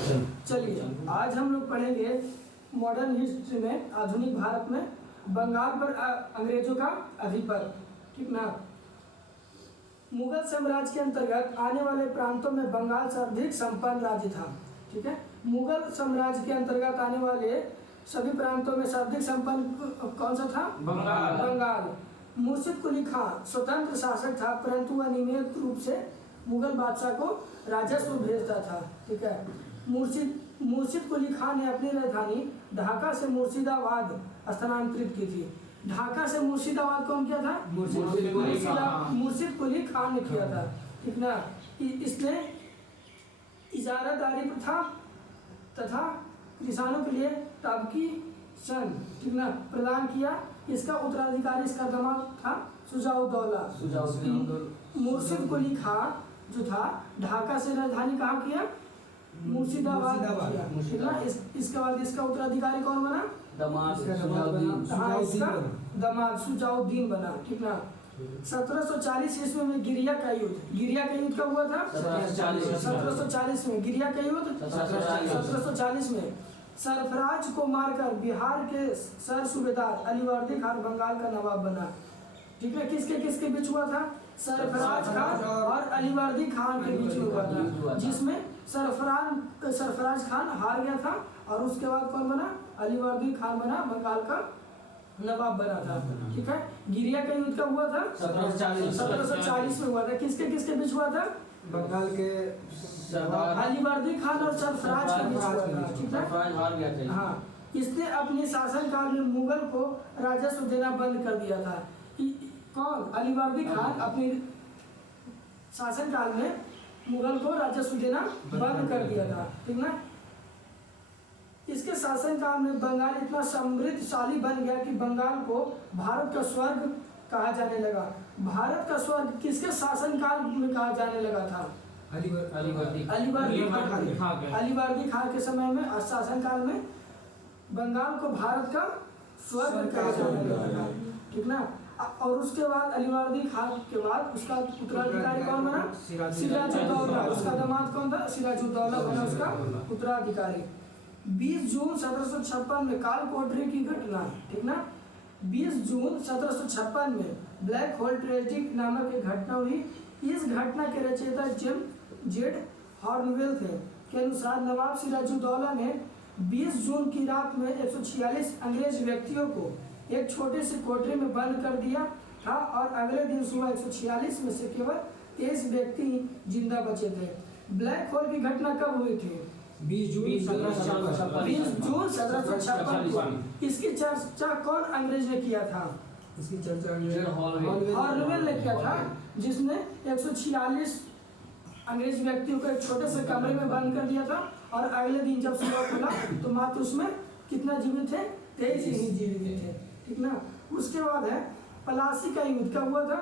चलिए आज हम लोग पढ़ेंगे मॉडर्न हिस्ट्री में आधुनिक भारत में बंगाल पर अंग्रेजों का अधिपत्य। ठीक ना। मुगल साम्राज्य के अंतर्गत आने वाले प्रांतों में बंगाल सर्वाधिक संपन्न राज्य था। ठीक है। मुगल साम्राज्य के अंतर्गत आने वाले सभी प्रांतों में सर्वाधिक संपन्न कौन सा था? बंगाल। मुर्शिद कुली खान स्वतंत्र शासक था, परंतु वह नियमित रूप से मुगल बादशाह को राजस्व भेजता था। ठीक है। मुर्शिद कुली खान ने अपनी राजधानी ढाका से मुर्शिदाबाद स्थानांतरित की थी। ढाका से मुर्शिदाबाद कौन किया था? मुर्शिद कुली खान ने किया था। ठीक ना। इसने इजारादारी प्रथा तथा किसानों के लिए ताबकी सन, ठीक ना, प्रदान किया। इसका उत्तराधिकारी इसका दामाद था शुजाउद्दौला। मुर्शिद कुली खान जो था ढाका से राजधानी कहाँ किया? मुर्शिदाबाद किया। ठीक ना। इसके बाद इसका उत्तराधिकारी कौन बना? दामाद शुजाउद्दीन बना। ठीक ना। 1740 ईस्वी में गिरिया का युद्ध कब हुआ था? 1740 में। गिरिया का युद्ध 1740 में। सरफराज को मारकर बिहार के सर सूबेदार अलीवर्दी खान बंगाल का नवाब बना। ठीक है। किसके बीच हुआ था? सरफराज खान और अलीवर्दी खान के बीच में हुआ था, जिसमें सरफराज खान हार गया था और उसके बाद कौन बना? अलीवर्दी खान बना, बंगाल का नवाब बना था। ठीक है। गिरिया का युद्ध कब हुआ था? 1740 में हुआ था। किसके बीच हुआ था? बंगाल के अलीवर्दी खान और सरफराज के बीच हुआ था। ठीक है। हाँ। इसने अपने शासनकाल में मुगल को राजस्व देना बंद कर दिया था। कौन? अलीवर्दी खान अपने शासनकाल में मुगल को राजस्व देना बंद कर दिया था। ठीक ना। इसके शासनकाल में बंगाल इतना समृद्धशाली बन गया कि बंगाल को भारत का स्वर्ग कहा जाने लगा। भारत का स्वर्ग किसके शासनकाल में कहा जाने लगा था? अलीवर्दी खान के समय में शासनकाल में बंगाल को भारत का स्वर्ग कहा जाने लगा। ठीक ना। और उसके बाद अलीवर्दी खान के बाद उसका उत्तराधिकारी कौन बना? सिराजुद्दौला। उसका दामाद कौन था? सिराजुद्दौला बना उसका उत्तराधिकारी। 20 जून 1756 में काल कोठरी की घटना। ठीक ना। 20 जून 1756 में ब्लैक होल ट्रेजिक नामक एक घटना हुई। इस घटना के रचयिता जेम्स जेड हॉर्नवेल थे के अनुसार नवाब सिराजुद्दौला ने 20 जून की रात में 146 अंग्रेज व्यक्तियों को एक छोटे से कोठरी में बंद कर दिया था और अगले दिन सुबह 146 में से केवल 23 व्यक्ति जिंदा बचे थे। ब्लैक होल की घटना कब हुई थी? 20 जून 1756 को। इसकी चर्चा कौन अंग्रेज ने किया था? इसकी चर्चा हॉर्नवेल ने किया था, जिसने 146 अंग्रेज व्यक्तियों को एक छोटे से कमरे में बंद कर दिया था और अगले दिन जब सुबह खुला तो मात्र उसमें कितना जीवित थे? 23 ही जीवित थे। ठीक ना। उसके बाद है प्लासी का युद्ध कब हुआ था?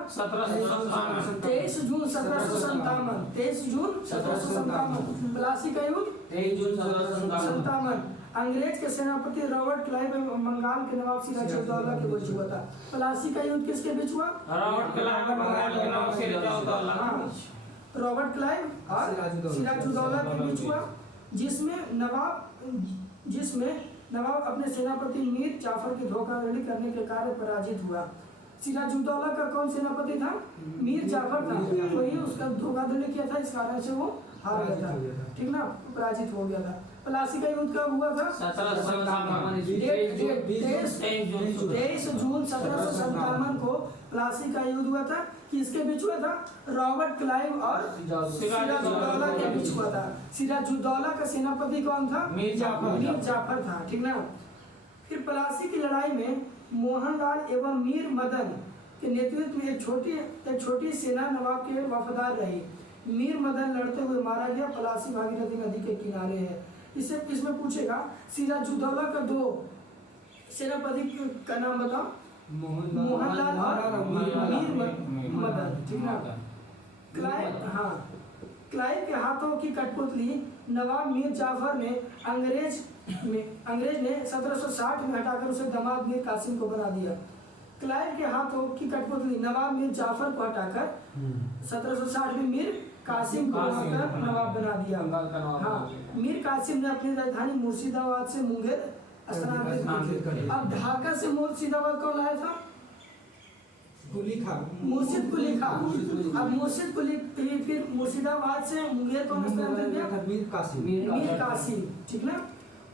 23 जून 1757। 23 जून 1757 प्लासी का युद्ध 23 जून 1757। अंग्रेज के सेनापति रॉबर्ट क्लाइव एवं बंगाल के नवाब सिराजुद्दौला के बीच हुआ था। प्लासी का युद्ध किसके बीच हुआ? रॉबर्ट क्लाइव और सिराजुद्दौला के बीच हुआ, जिसमें नवाब अपने सेनापति मीर जाफर की धोखाधड़ी करने के कारण पराजित हुआ। सिराजुद्दौला का कौन सेनापति था? मीर जाफर था। वही उसका धोखाधड़ी किया था, इस कारण से वो हार गया था। ठीक ना। पराजित हो गया था। प्लासी का युद्ध कब हुआ था? 23 जून 1757 को प्लासी का युद्ध हुआ था। किसके बीच हुआ था? रॉबर्ट क्लाइव और सिराजुद्दौला के बीच हुआ था। सिराजुद्दौला का सेनापति कौन था? मीर जाफर था। ठीक ना। फिर प्लासी की लड़ाई में मोहनलाल एवं मीर मदन के नेतृत्व में एक छोटी सेना नवाब के वफादार रही। मीर मदन लड़ते हुए मारा गया। प्लासी भागीरथी नदी के किनारे है। इसमें पूछेगा सिराजुद्दौला का 2 सेनापति का नाम बताओ। मोहनलाल और मीर मदन। ठीक ना। क्लाइव के हाथों की कठपुतली नवाब मीर जाफर ने अंग्रेज ने 1760 में हटाकर उसे दामाद मीर कासिम को बना दिया। क्लाइव के हाथों की कठपुतली नवाब मीर जाफर को हटाकर 1760 में मीर कासिम को वहाँ का नवाब बना दिया। बंगाल का नवाब हाँ, बना दिया। मीर कासिम ने अपनी राजधानी मुर्शिदाबाद से मुंगेर स्थानांतरित की। अब ढाका से मुर्शिदाबाद कौन लाया था? कुली खा मुर्शिद कुली खां। अब मुर्शिद कुली फिर मुर्शिदाबाद से मुंगेर कौन स्थानांतरित किया? मीर कासिम। मीर कासिम, ठीक ना।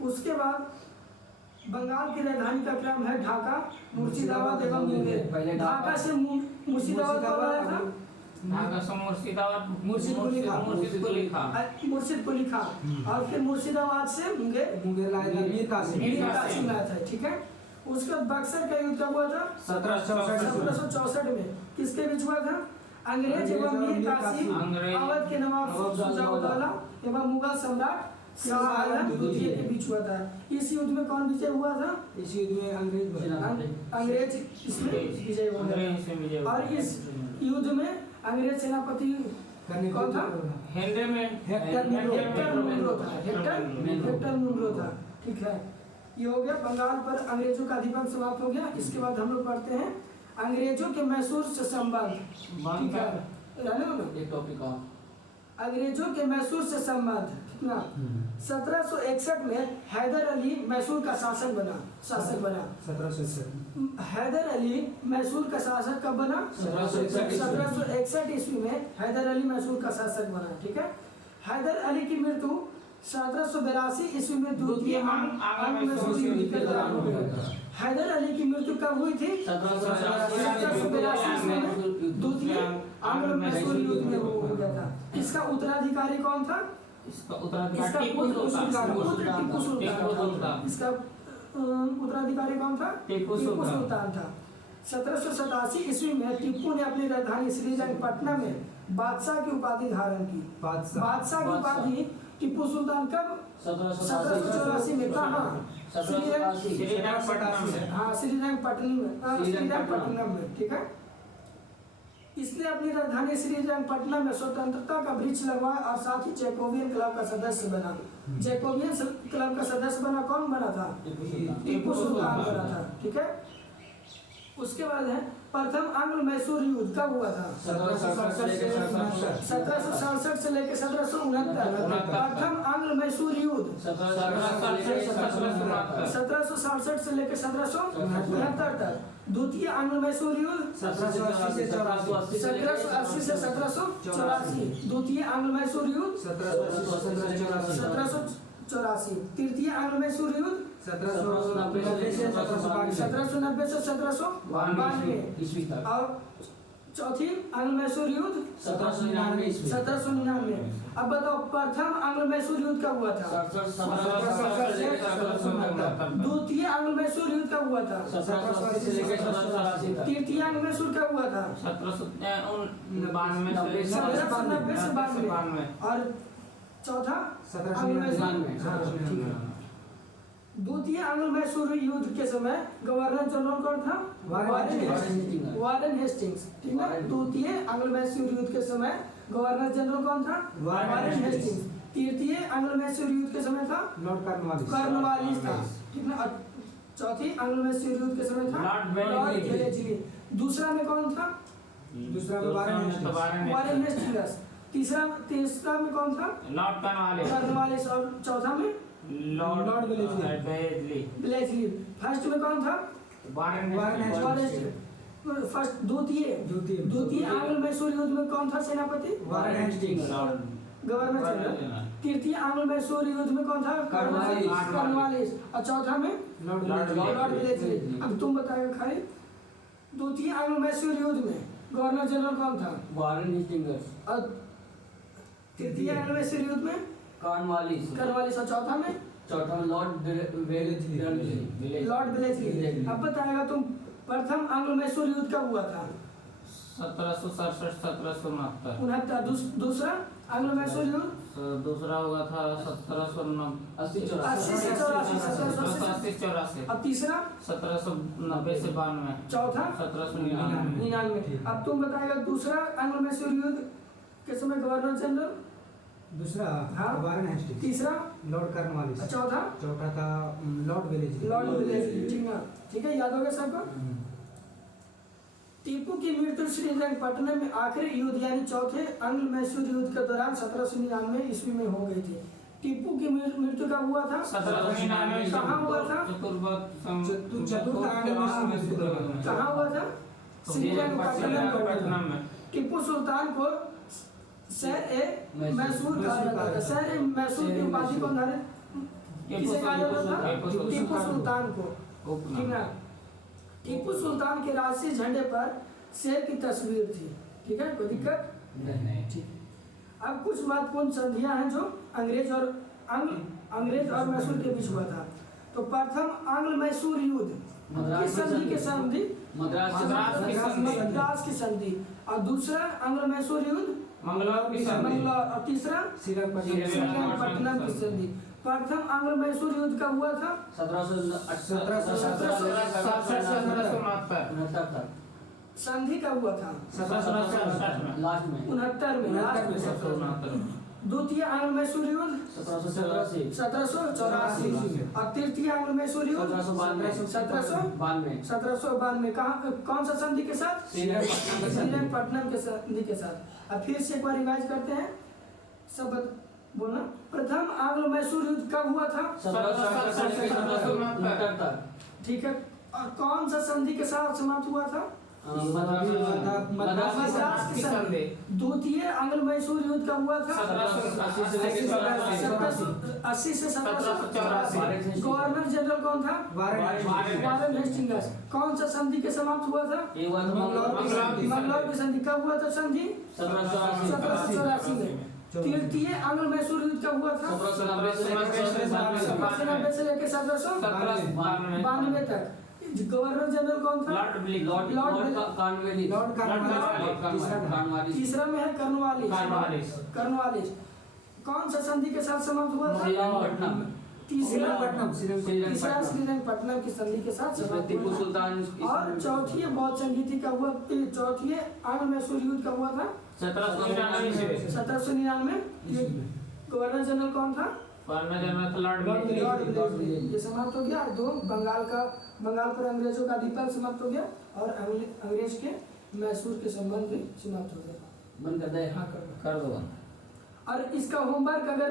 उसके बाद बंगाल की राजधानी का क्रम है ढाका, मुर्शिदाबाद एवं मुंगेर। पहले ढाका से मुर्शिदाबाद कौन आया था? ढाका से मुर्शिदाबाद मुर्शिद कुली खां। मुर्शिद कुली खां। और फिर मुर्शिदाबाद से मुंगेर मुंगेर लाया था मीर कासिम। मीर कासिम लाया था, ठीक है। उसके बाद बक्सर का युद्ध कब हुआ था? 1764 में। किसके बीच हुआ था? अंग्रेज एवं मीर कासिम, अवध के नवाब शुजाउद्दौला एवं मुगल सम्राट शाह आलम द्वितीय के बीच हुआ था। इस युद्ध में कौन विजय हुआ था? इस युद्ध में अंग्रेज इसमें विजय हुआ था। और इस युद्ध में अंग्रेज सेनापति कौन था? हेक्टर मुनरो था, ठीक है। ये हो गया बंगाल पर अंग्रेजों का अधिपत्य समाप्त हो गया। इसके बाद हम लोग पढ़ते हैं अंग्रेजों के मैसूर से संबंध, ठीक है। रहने दो ना, एक टॉपिक और अंग्रेजों के मैसूर से संबंध, ठीक ना। 1761 में हैदर अली मैसूर का शासक बना। 1761। हैदर अली मैसूर का शासक कब बना? 1761 ईस्वी में हैदर अली मैसूर का शासक बना, ठीक है। हैदर अली की मृत्यु 1782 ईस्वी में द्वितीय आंग्ल मैसूर युद्ध के दौरान हो गई। हैदर अली की मृत्यु कब हुई थी? 1782 ईस्वी में द्वितीय आंग्ल मैसूर युद्ध में हो गया था। इसका उत्तराधिकारी कौन था? इसका उत्तराधिकारी टीपू सुल्तान। इसका उत्तराधिकारी कौन था? टीपू सुल्तान था। 1787 ईस्वी में टीपू ने अपनी राजधानी श्रीरंगपट्टनम में बादशाह की उपाधि धारण की। बादशाह की उपाधि टीपू सुल्तान कब? 1784 में। कहाँ? श्रीरंगपट्टनम में, ठीक है। इसने अपनी राजधानी श्रीरंगपट्टनम में स्वतंत्रता का वृक्ष लगवाया और साथ ही जैकोबियन क्लब का सदस्य बना। जैकोबियन क्लब का सदस्य बना, कौन बना था? टीपू सुल्तान बना था, ठीक है। उसके बाद है प्रथम आंग्ल मैसूर युद्ध कब हुआ था? 1767 से लेकर 1769। प्रथम आंग्ल मैसूर युद्ध 1767 से लेकर 1769 तक। द्वितीय आंग्ल मैसूर युद्ध 1780 से 1784। द्वितीय आंग्ल मैसूर युद्ध 1784। तृतीय आंग्ल मैसूर युद्ध 1790 से 1792 ईस्वी तक। और चौथी आंग्ल मैसूर युद्ध 1799। अब बताओ प्रथम आंग्ल मैसूर युद्ध कब हुआ था? द्वितीय आंग्ल मैसूर युद्ध कब हुआ था? तृतीय आंग्ल मैसूर कब हुआ था? 1792 से 92। और चौथा आंग्ल मैसूर। द्वितीय आंग्ल मैसूर युद्ध के समय गवर्नर जनरल कौन था? वारेन हेस्टिंग्स, ठीक ना। द्वितीय आंग्ल मैसूर युद्ध के समय गवर्नर जनरल कौन था? Warren Hastings. तृतीय आंग्ल मैसूर युद्ध के समय था लॉर्ड कॉर्नवालिस था, ठीक ना। चौथी आंग्ल मैसूर युद्ध के समय था लॉर्ड वेलेस्ली। दूसरा में कौन था? दूसरा में वारेन हेस्टिंग्स। तीसरा में कौन था? Lord Cornwallis. और चौथा में लॉर्ड वेलेस्ली। फर्स्ट में कौन था? फर्स्ट द्वितीय आंग्ल मैसूर युद्ध में कौन था सेनापति? Governor general. तृतीय आंग्ल मैसूर युद्ध में कौन था? कॉर्नवालिस। और चौथा में लॉर्ड वेलेस्ली। अब तुम बताओ खाली, द्वितीय आंग्ल मैसूर युद्ध में गवर्नर जनरल कौन था? और तृतीय आंग्ल मैसूर युद्ध में कॉर्नवालिस। और चौथा में लॉर्ड वेलेस्ली। अब बताएगा तुम प्रथम आंग्ल मैसूर युद्ध कब हुआ था? 1767-1769। दूसरा आंग्ल मैसूर युद्ध दूसरा हुआ था 1780 से 1784। अब तीसरा 1790 से 92। चौथा 1799। अब तुम बताएगा दूसरा आंग्ल मैसूर युद्ध के समय गवर्नर जनरल? दूसरा हाँ। Warren Hastings. तीसरा लॉर्ड कॉर्नवालिस। चौथा था लॉर्ड वेलेस्ली। ठीक है, याद हो गया सबको? टीपू की मृत्यु श्रीरंगपट्टनम में आखिरी युद्ध यानी चौथे अंग्ल मैसूर युद्ध के दौरान 1799 ईस्वी में हो गई थी। टीपू की मृत्यु कब हुआ था? 1799 कहाँ हुआ था? कहाँ हुआ था? श्रीरंगपट्टनम में। टीपू सुल्तान को मैसूर कहा जाता था। शहर मैसूर की उपाधि को किसे कहा जाता था? टीपू सुल्तान को। ठीक ना? टीपू सुल्तान के राष्ट्रीय झंडे पर शेर की तस्वीर थी। ठीक है, कोई दिक्कत नहीं। ठीक। अब कुछ महत्वपूर्ण संधियां हैं जो अंग्रेज और मैसूर के बीच हुआ था। तो प्रथम आंग्ल मैसूर युद्ध किस संधि के संधि? मद्रास की संधि। और दूसरा आंग्ल मैसूर युद्ध मंगलौर। और तीसरा श्रीरंगपट्टनम की संधि। प्रथम आंग्ल मैसूर युद्ध कब हुआ था? 1769 संधि कब हुआ था? 69 में। द्वितीय आंग्ल मैसूर युद्ध 1784। और तृतीय आंग्ल मैसूर युद्ध 1792। कौन सा संधि के साथ? श्रीरंगपट्टनम के संधि के साथ। अब फिर से एक बार रिवाइज करते हैं, सब बोलना। प्रथम आंग्ल मैसूर युद्ध कब हुआ था? 1769। ठीक है। और कौन सा संधि के साथ समाप्त हुआ था? मद्रास की संधि। द्वितीय आंग्ल मैसूर युद्ध कब हुआ था? 1780 से 1784। गवर्नर जनरल कौन था? Warren Hastings. कौन सा संधि के समाप्त हुआ था? मंगलौर की संधि। कब हुआ था संधि? 1784 में। तृतीय आंग्ल मैसूर युद्ध कब हुआ था? 1790 से लेकर 1792 तक। गवर्नर जनरल कौन था? लॉर्ड तीसरा में है कर्नवालिस। कौन सा संधि के साथ समाप्त हुआ था? तीसरा श्रीरंगपट्टनम की संधि के साथ समाप्त हुआ। और चौथी बहुत संगीति का हुआ। चौथी आंग्ल मैसूर युद्ध कब हुआ था? 1799। गवर्नर जनरल कौन था? लॉर्ड ये समाप्त हो गया। दो बंगाल पर अंग्रेजों का अधिपत्य समाप्त हो गया और अंग्रेज के मैसूर के संबंध भी समाप्त हो गया। बंद कर दे। हाँ कर दो। और इसका होमवर्क अगर